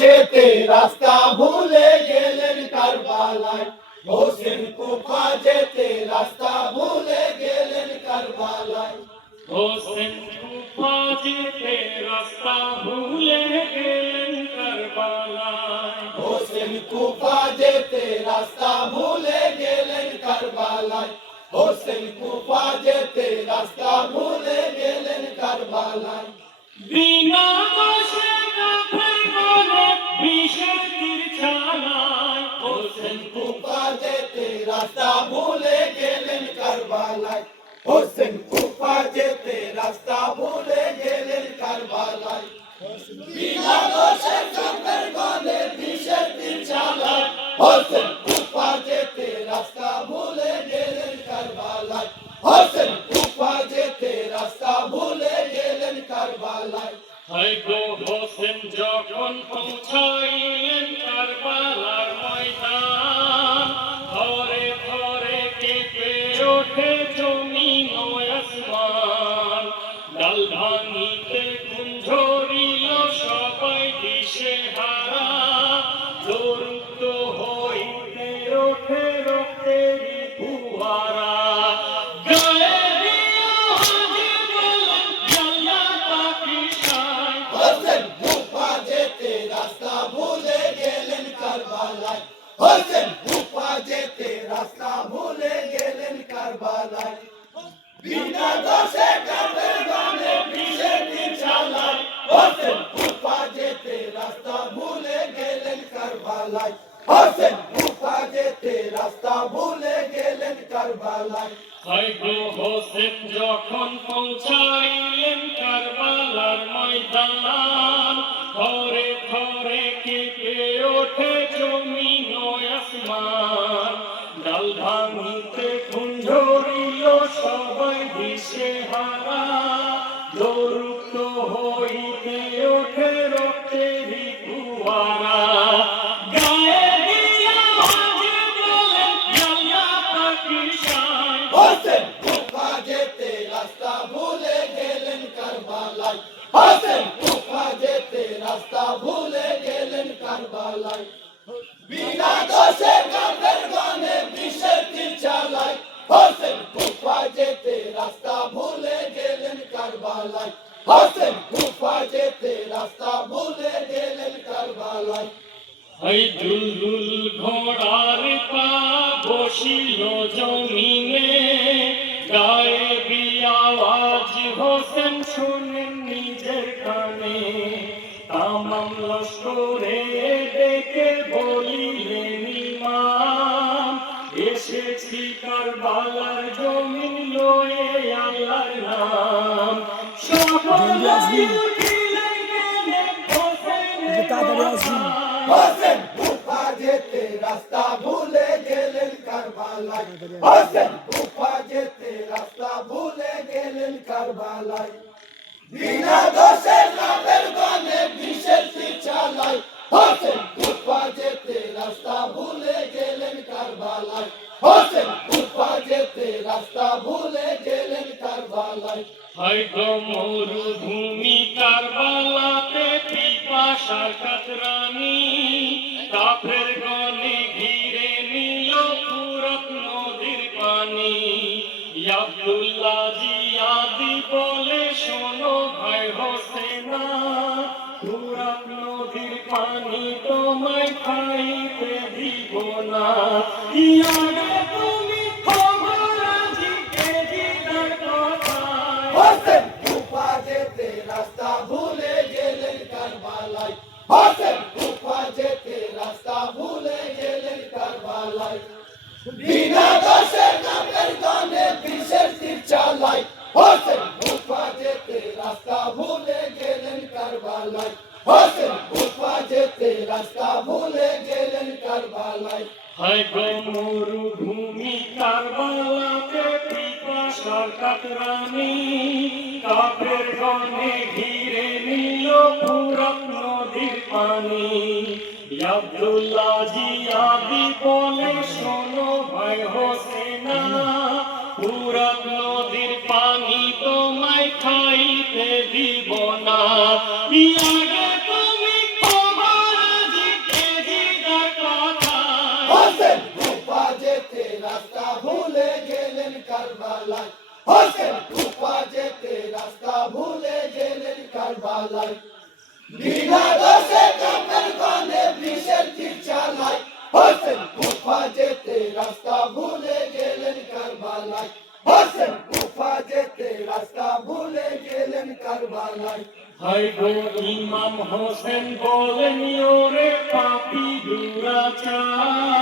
যেতে রাস্তা ভুলে গেলেন কারবালায়, হোসেন কুফা যেতে রাস্তা ভুলে গেলেন কারবালায়, হোসেন কুফা যেতে রাস্তা ভুলে গেলেন কারবালায়, হোসেন কুফা যেতে রাস্তা ভুলে গেলেন কারবালায়, হোসেন কুফা যেতে রাস্তা ভুলে গেলেন কারবালায়। বিনা দোষে কাফের বলে বিষের তীর চালায়, হোসেন কুফা যেতে রাস্তা ভুলে গেলেন কারবালায়, হোসেন কুফা যেতে রাস্তা ভুলে গেলেন কারবালায়। বিনা দোষে কাফের বলে বিষের তীর চালায়, হোসেন কুফা যেতে রাস্তা ভুলে গেলেন কারবালায়, হোসেন কুফা যেতে রাস্তা ভুলে গেলেন কারবালায়। হয়তো হোসেন যখন পৌঁছাইলেন কারবালার ময়দান, ধরে ধরে কেঁপে ওঠে জমিন ও আসমান, ডাল ভাঙিতে খুন ঝরিল সবাই দিশেহারা, জরুক্ত হইতে ওঠে রক্তের ফুয়ারা, গায়ে দিয়া হাজির বলেন জাল্লা পাকিস্তান। হোসেন কুফা যেতে রাস্তা ভুলে গেলেন কারবালায়, হোসেন কুফা যেতে রাস্তা ভুলে গেলেন কারবালায়। বিনা দোষে কাফের বলে বিষের তীর চালায়, হোসেন কুফা যেতে রাস্তা ভুলে গেলেন কারবালায়, হোসেন কুফা যেতে রাস্তা ভুলে গেলেন কারবালায়। হয়তো হোসেন যখন পৌঁছাইলেন কারবালার ময়দান, ঘরে ঘরে কেঁপে ওঠে জমিন ও আসমান, ডাল ভাঙিতে খুন ঝরিল সবাই দিশেহারা, জরুক্ত হইতে ওঠে রক্তের ফুয়ারা, গায়ে দিয়া হাজির বলেন জাল্লা পাকিস্তান। হোসেন কুফা যেতে রাস্তা ভুলে গেলেন কারবালায়, হোসেন কুফা যেতে রাস্তা ভুলে গেলেন কারবালায়। বিনা দোষে কাফের গনে বিষের তীর চালায়, হোসেন কুফা যেতে রাস্তা ভুলে গেলেন কারবালায়, হোসেন কুফা যেতে রাস্তা ভুলে গেলেন কারবালায়। ওই দুলদুল ঘোড়ার পা বসিল জমিনে, গায়ে আওয়াজ হোসেন শুনেন নিজের কানে, তামাম লস্করে ডেকে বলিলেন ইমাম, এসেছি কারবালার জমিন লয়ে আল্লাহর নাম, সকলে উঠিলেন নেমে হোসেনের কথায়। হোসেন কুফা যেতে রাস্তা ভুলে গেলেন কারবালায়, হোসেন কুফা যেতে রাস্তা ভুলে গেলেন কারবালায়। বিনা দোষে কাফের গনে বিষের তীর চালায়, হোসেন কুফা যেতে রাস্তা ভুলে গেলেন কারবালায়, হোসেন কুফা যেতে রাস্তা ভুলে গেলেন কারবালায়। হয়তো মরুভূমি কারবালাতে পিপাসার কাতরানি, কাফের গনে ঘিরে নিল ফুরাত নদীর পানি, আব্দুল্লাহ জিয়াদি বলে শোনো ভাই হোসেনা, ফুরাত নদীর পানি তোমায় খাইতে দিব না, ইয়ারে তুমি খবর আজিকে দিদার কথায়। হোসেন কুফা যেতে রাস্তা ভুলে গেলেন কারবালায়, হোসেন কুফা যেতে রাস্তা ভুলে গেলেন কারবালায়। বিনা দোষে কাফের গনে বিষের তীর চালায়, হোসেন কুফা যেতে রাস্তা ভুলে গেলেন কারবালায়, হোসেন কুফা যেতে রাস্তা ভুলে গেলেন কারবালায়। হয়তো মরুভূমি কারবালাতে পিপাসার কাতরানি, কাফের গনে ঘিরে নিল ফুরাত নদীর পানি, আব্দুল্লাহ জিয়াদি বলে শোনো ভাই হোসেনা, ফুরাত নদীর পানি তোমায় খাইতে দিব না, ইয়ারে তুমি খবর কারবালায় হোসেন কুফা যেতে রাস্তা ভুলে গেলেন কারবালায় বিনা দোষে কাফের গনে বিষের তীর চালায় হোসেন কুফা যেতে রাস্তা ভুলে গেলেন কারবালায় হোসেন কুফা যেতে রাস্তা ভুলে গেলেন কারবালায় হায় গো ইমাম হোসেন বলেন ওরে পাপী দুরাচার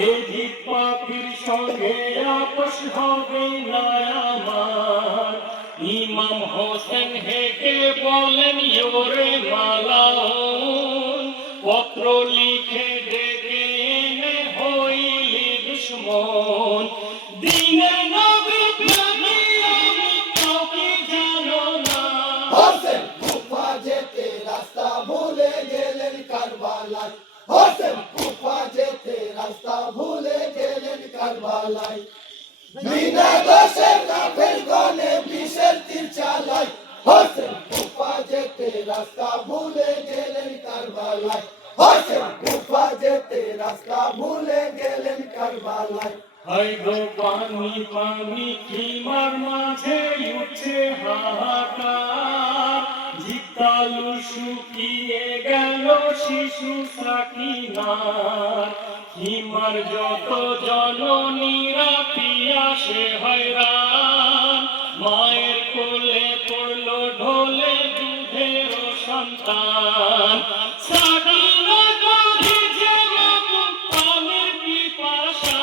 এ জিত পাপীর সঙ্গে আপোষ হবে না আমার ইমাম হোসেন হেকে বলেন ওরে মালাউন পত্র লিখে ডেকে এনে হইলি দুশ্মন দিনে নবী প্রাণী আমি কাউকে জানো না হোসেন কুফা যেতে রাস্তা ভুলে গেলেন কারবালায় হোসেন কুফা যেতে রাস্তা ভুলে গেলেন কারবালায় বিনা দোষে কাফের গনে বিষের তীর চালায় হোসেন কুফা যেতে রাস্তা ভুলে গেলেন কারবালায় হোসেন কুফা যেতে রাস্তা ভুলে গেলেন কারবালায় হায় গো পানি পানি কিমার মাঝে উঠছে হাহাকার জিতালু শুকিয়ে গেল শিশু সাকিনার হিমার যত জননীরা পিয়াসে হয়রান মায়ের কোলে পড়লো ঢোলে দুধের সন্তান সাকিনা ভিজে আগুন পানির পিপাসা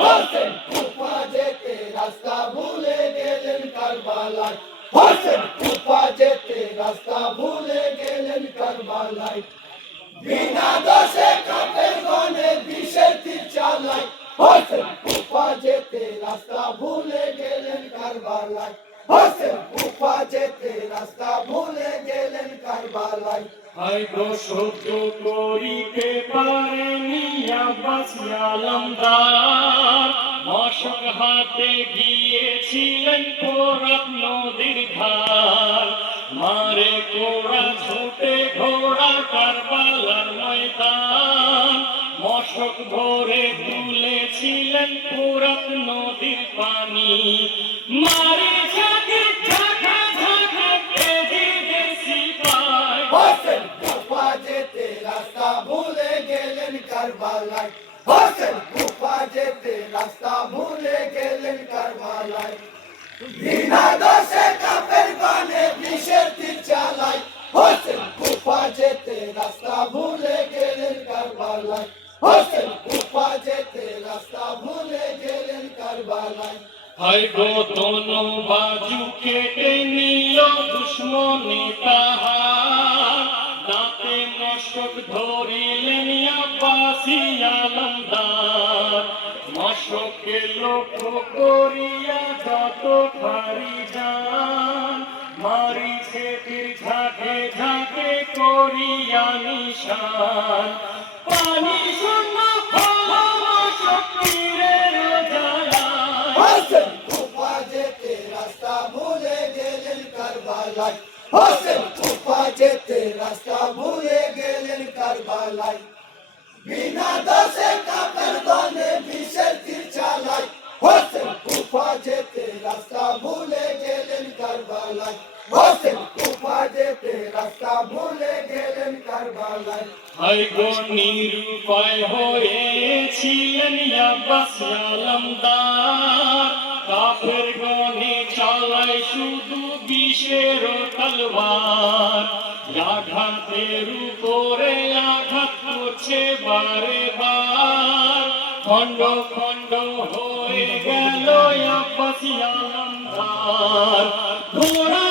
হোসেন কুফা যেতে রাস্তা ভুলে গেলেন কারবালায় হোসেন কুফা যেতে রাস্তা ভুলে গেলেন কারবালায় বিনা দোষে কাফের গনে বিষের তীর চালায় হোসেন কুফা যেতে রাস্তা ভুলে গেলেন কারবালায় হোসেন কুফা যেতে রাস্তা ভুলে গেলেন কারবালায় হায় গো সহ্য করিতে পারেনি আব্বাস আলমদার মশক হাতে গিয়েছিলেন ফোরাত নদীর ধার মারে কোড়া ছুটে ঘোড়া কারবালার ময়দান মশক ভরে তুলেছিলেন ফোরাত নদীর পানি মারে ঝাঁকে ঝাঁকা ঝাঁকা তেজিদের সিপাই হোসেন কুফা যেতে রাস্তা ভুলে গেলেন কারবালায় হোসেন কুফা যেতে রাস্তা ভুলে গেলেন কারবালায় বিনা দোষে কাফের গনে বিষের তীর চালায় হোসেন কুফা যেতে রাস্তা ভুলে গেলেন কারবালায় হোসেন কুফা যেতে রাস্তা ভুলে গেলেন কারবালায় হায় গো দোনো বাজু কেটে নিল দুশ্মনে তাহার দাঁতে মশক ধরিলেন আব্বাসী আলমদার মশকে লক্ষ্য করিয়া যত ভারী যান মারিছে তীর ঝাঁকে ঝাঁকে করিয়া নিশান পানি শূন্য হলো মশক তীরের জ্বালায় হোসেন কুফা যেতে রাস্তা ভুলে গেলেন কারবালায় হোসেন কুফা যেতে রাস্তা ভুলে গেলেন কারবালায় বিনা দোষে কাফের গনে বিষের তীর চালায় হোসেন কুফা যেতে রাস্তা ভুলে গেলেন কারবালায় হোসেন কুফা যেতে রাস্তা ভুলে গেলেন কারবালায় হায় গো নিরুপায় হয়েছিলেন আব্বাস আলমদার কাফের গনে চালায় শুধু বিষের তলোয়ার আঘাতের উপরে আঘাত করছে বারে বার খণ্ড খণ্ড হয়ে গেল আব্বাস আলমদার ঘোড়া